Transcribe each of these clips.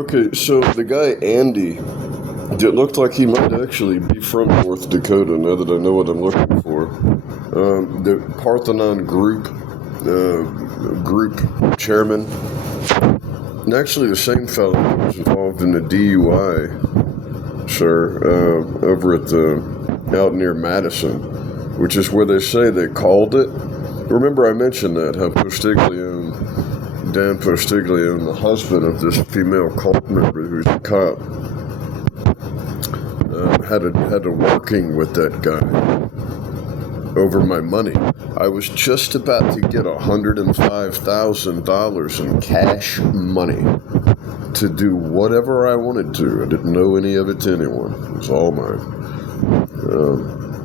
Okay, so the guy Andy, it looked like he might actually be from North Dakota. Now that I know what I'm looking for, the Parthenon group chairman, and actually the same fellow that was involved in the DUI, sir, over at out near Madison, which is where they say they called it. Remember I mentioned that, how Dan Postiglione, the husband of this female cult member who's a cop, had a working with that guy over my money. I was just about to get $105,000 in cash money to do whatever I wanted to. I didn't know any of it to anyone. It was all mine.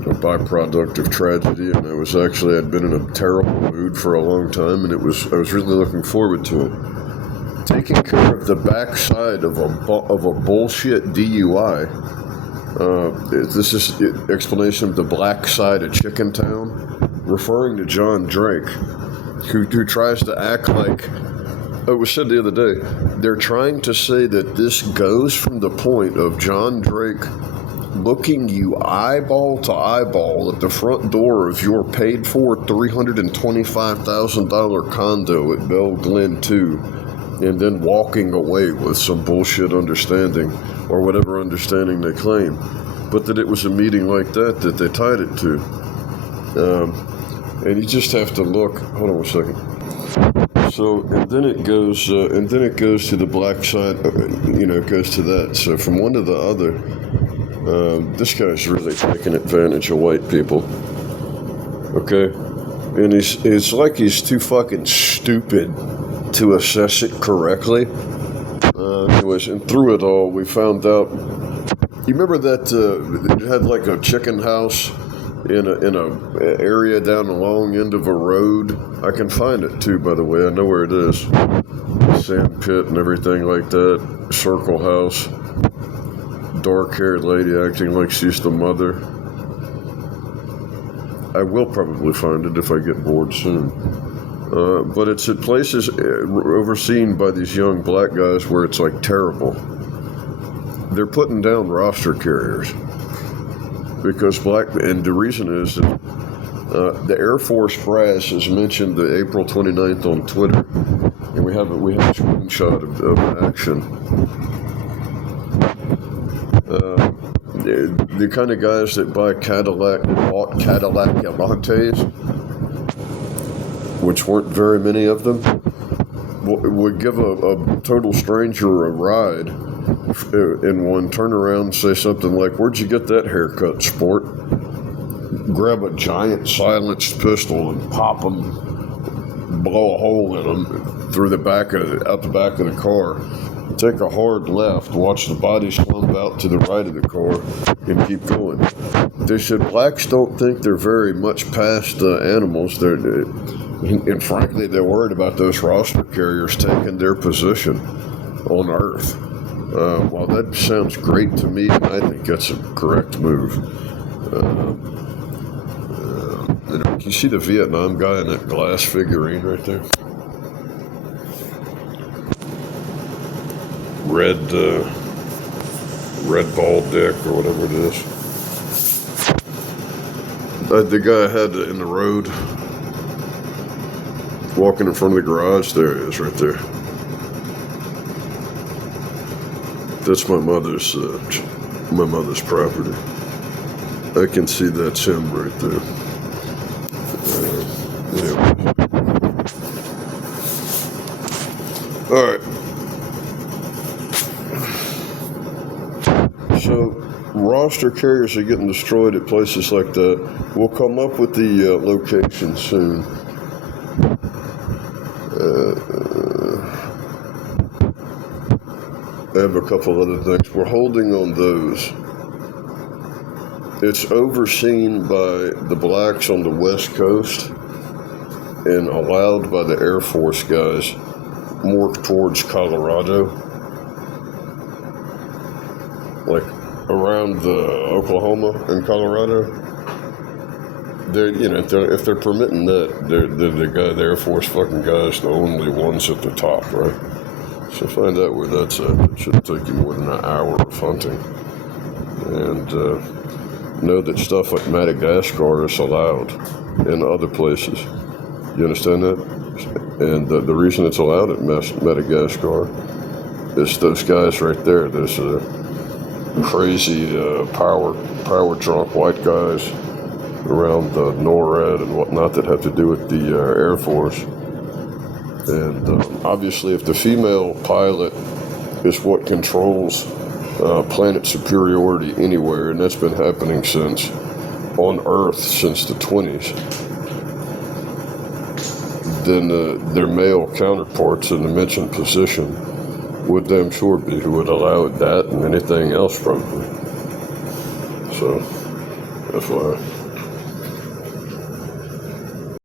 A byproduct of tragedy, and I'd been in a terrible mood for a long time, and I was really looking forward to it. Taking care of the backside of a bullshit DUI. This is explanation of the black side of Chicken Town, referring to John Drake, who tries to act like, it was said the other day, they're trying to say that this goes from the point of John Drake looking you eyeball to eyeball at the front door of your paid-for $325,000 condo at Belle Glen 2, and then walking away with some bullshit understanding, or whatever understanding they claim, but that it was a meeting like that they tied it to. And you just have to look. Hold on 1 second. So, and then it goes to the black side. It goes to that. So from one to the other. This guy's really taking advantage of white people. Okay? And it's like he's too fucking stupid to assess it correctly. Anyways, and through it all, we found out. You remember that it had like a chicken house in a area down the long end of a road? I can find it too, by the way. I know where it is. Sand pit and everything like that. Circle house. Dark-haired lady acting like she's the mother. I will probably find it if I get bored soon. But it's at places overseen by these young black guys where it's like terrible. They're putting down roster carriers because and the reason is that the Air Force brass has mentioned the April 29th on Twitter, and we have a screenshot of action. The kind of guys that bought Cadillac Galantes, which weren't very many of them, would give a total stranger a ride in one, turn around and say something like, "Where'd you get that haircut, sport?" Grab a giant silenced pistol and pop them, blow a hole in them through out the back of the car. Take a hard left, watch the body slump out to the right of the car, and keep going. They said blacks don't think they're very much past animals. And frankly, they're worried about those roster carriers taking their position on Earth. Well, that sounds great to me, and I think that's a correct move. Can you see the Vietnam guy in that glass figurine right there? Red ball dick or whatever it is. The guy had in the road, walking in front of the garage. There it is, right there. That's my mother's property. I can see that's him right there. Anyway. All right. So, roster carriers are getting destroyed at places like that. We'll come up with the location soon. I have a couple other things. We're holding on those. It's overseen by the blacks on the West Coast and allowed by the Air Force guys more towards Colorado. Like around Oklahoma and Colorado, if they're permitting that, the Air Force fucking guys the only ones at the top, right? So find out where that's at. It shouldn't take you more than an hour of hunting. And know that stuff like Madagascar is allowed in other places. You understand that? And the reason it's allowed at Madagascar is those guys right there. Those crazy power drunk white guys around NORAD and whatnot that have to do with the Air Force. And obviously, if the female pilot is what controls planet superiority anywhere, and that's been happening on Earth since the 20s, then their male counterparts in the mentioned position would damn sure be who would allow that and anything else from them. So, that's why.